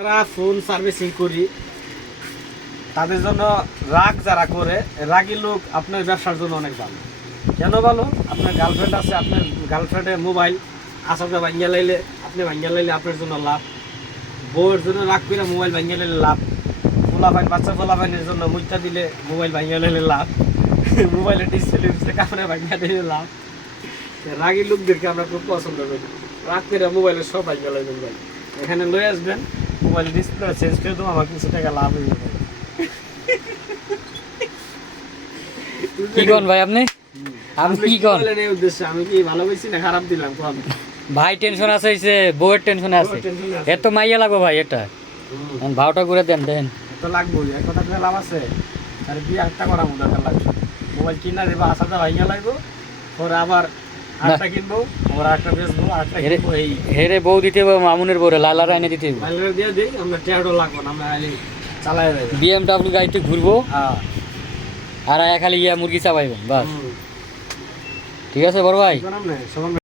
যারা phone servicing করি তাদের জন্য রাগ যারা করে, রাগী লোক আপনার ব্যবসার জন্য অনেক ভালো। কেন ভালো? আপনার গার্লফ্রেন্ড আছে, আপনার গার্লফ্রেন্ডের মোবাইল আসলে ভাঙ্গিয়া লাইলে আপনি ভাঙ্গিয়া লাইলে আপনার জন্য লাভ। বউয়ের জন্য রাগ করে মোবাইল ভাঙ্গিয়া লাইলে লাভ। ফোলাফাইন বাচ্চা ফোলাফাইনের জন্য মুইটা দিলে মোবাইল ভাঙ্গিয়া লাইলে লাভ। মোবাইলের ডিসপ্লে কাপড়ে ভাঙ্গিয়া দিলে লাভ। রাগী লোকদেরকে আমরা খুব পছন্দ করি। রাগ করে মোবাইলের সব ভাঙ্গিয়া লাইবেন ভাই, এখানে লয়ে আসবেন, মোবাইলের ডিসপ্লে চেঞ্জ করে দেবো, আমার কিছু টাকা লাভ হয়ে যাবে। কি কোন ভাই আপনি? আমি কি কোন উদ্দেশ্যে আমি কি ভালো বলছি না খারাপ দিলাম কোন? ভাই টেনশন আছে, হইছে বউয়ের টেনশনে আছে। এত মাইয়া লাগবে ভাই, এটা ভাওটা করে দেন দেন তো লাগবোই, এক কথা করে লাভ আছে। আর কি একটা করা মনে দরকার লাগবে, মোবাইল কিনা দেবো আসাটা ভাইয়া লাগবো, পরে আবার আরেকটা কিনবো, আবার আরেকটা বেচবো, আরেকটা কিনবো। এই হেরে বউ দিতে হবে, মামুনের বউরে লালারা এনে দিতে হবে। মাইলের দিয়ে দিই, আমরা টেয়ারও লাগবো না, আমরা চালাই যাবে। BMW গাড়িতে ঘুরবো হ্যাঁ, আর খালি মুরগি চাপাইবেন বাস। ঠিক আছে বড় ভাই। সবাই